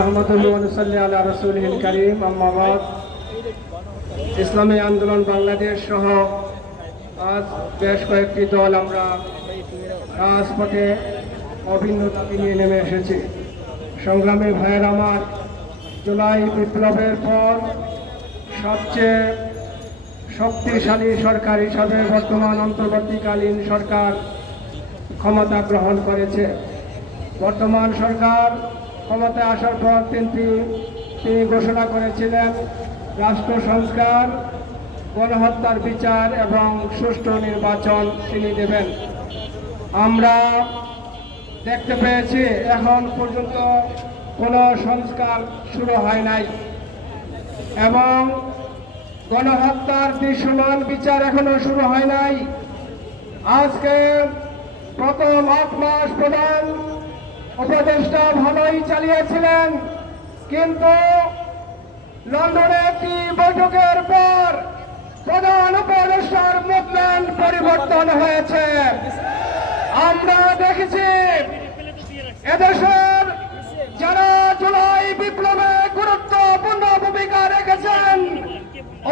রহমতুল্লাহ আল্লাহ রসুল করিম আহমাবাদ ইসলামী আন্দোলন বাংলাদেশ সহ আজ বেশ কয়েকটি দল আমরা রাজপথে অভিন্ন দাবি নিয়ে নেমে এসেছি। সংগ্রামী ভাইয়ের আমার জুলাই বিপ্লবের পর সবচেয়ে শক্তিশালী সরকার হিসাবে বর্তমান অন্তর্বর্তীকালীন সরকার ক্ষমতা গ্রহণ করেছে। বর্তমান সরকার ক্ষমতায় আসার পর তিনটি, তিনি ঘোষণা করেছিলেন, রাষ্ট্র সংস্কার, গণহত্যার বিচার এবং সুষ্ঠু নির্বাচন তিনি দেবেন। আমরা দেখতে পেয়েছি, এখন পর্যন্ত কোনো সংস্কার শুরু হয় নাই। এবং গণহত্যার দৃশ্যমান বিচার এখনও শুরু হয় নাই। আজকে প্রথম আট মাস প্রধান উপদেষ্টা ভালোই চালিয়েছিলেন, কিন্তু লন্ডনে একটি বৈঠকের পর প্রধান উপদেষ্টার মুভমেন্ট পরিবর্তন হয়েছে। আমরা দেখেছি এদেশের যারা জুলাই বিপ্লবে গুরুত্বপূর্ণ ভূমিকা রেখেছেন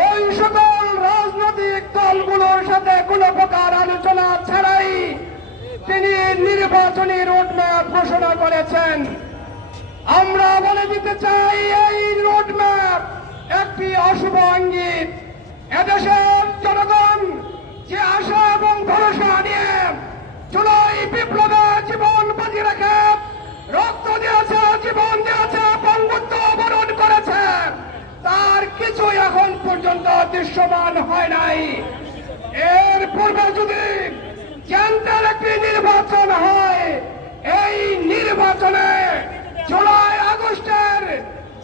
ওই সকল রাজনৈতিক দলগুলোর সাথে কোনো প্রকার আলোচনা ছাড়াই তিনি নির্বাচনী রোডম্যাপ ঘোষণা করেছেন। আমরা বলে দিতে চাই, এই রোডম্যাপ একটি অশুভ ইঙ্গিত এদেশের জনগণ যে আশা এবং ভরসা নিয়ে জুলাই বিপ্লবে জীবন বাজি রেখে রক্ত দিয়েছে, জীবন দিয়েছে, বঙ্গুত্ব বরণ করেছে, তার কিছু এখন পর্যন্ত দৃশ্যমান হয় নাই। এর পূর্বে যদি কেন্দ্রের একটি নির্বাচন হয় নির্বাচনে জুলাই আগস্টের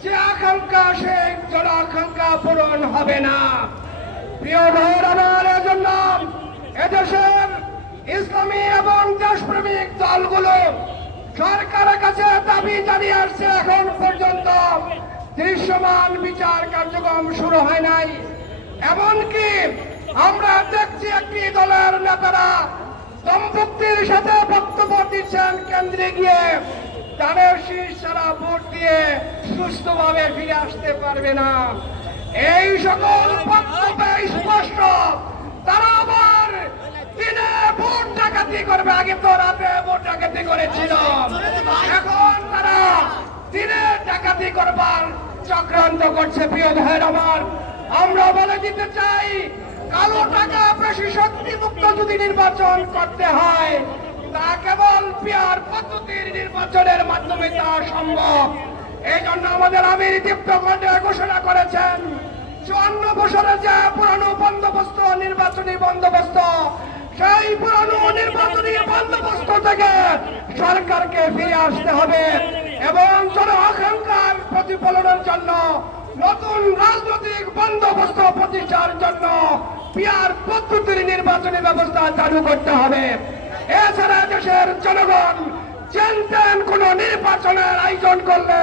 যে আকাঙ্ক্ষা সেই জন আকাঙ্ক্ষা পূরণ হবে না। প্রিয় ভাইয়ের, আমার এজন্য এদেশের ইসলামী এবং দেশপ্রেমিক দলগুলো সরকারের কাছে দাবি জানিয়ে আসছে, এখন পর্যন্ত দৃশ্যমান বিচার কার্যক্রম শুরু হয় নাই। এমনকি আমরা দেখছি একটি দলের নেতারা দম্পতির সাথে বক্তব্য দিচ্ছেন, কেন্দ্রে গিয়ে। তাদের শীষ ভোট দিয়ে সুস্থভাবে ফিরে আসতে পারবে না। এই সকল বক্তব্যে স্পষ্ট, তারা আবার দিনে ভোট ডাকাতি করবে। আগে তো রাতে ভোট ডাকাতি করেছিল। এখন তারা দিনে ডাকাতি করবার চক্রান্ত করছে। প্রিয় ভাইয়ের আমার, আমরা বলে দিতে চাই, কালো টাকা বেশি শক্তি মুক্ত যদি নির্বাচন করতে হয় তা কেবল পিয়ার পদ্ধতির নির্বাচনের মাধ্যমে তা সম্ভব। এই জন্য আমাদের আমির দীপ্ত ঘোষণা করেছেন, চুয়ান্ন বছরের যে পুরানো বন্দোবস্ত, নির্বাচনী বন্দোবস্ত, সেই পুরানো নির্বাচনী বন্দোবস্ত থেকে সরকারকে ফিরে আসতে হবে এবং জন আকাঙ্ক্ষার প্রতিফলনের জন্য, নতুন রাজনৈতিক বন্দোবস্ত প্রতিষ্ঠার জন্য পিয়ার পদ্ধতির নির্বাচনী ব্যবস্থা চালু করতে হবে। এছাড়া দেশের জনগণ চেনতেন কোন নির্বাচনের আয়োজন করলে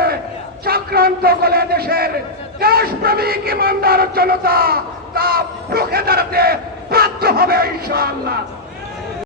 চক্রান্ত করে দেশের দেশপ্রেমিক ইমানদার জনতা তা রুখে দাঁড়াতে বাধ্য হবে, ইনশাআল্লাহ।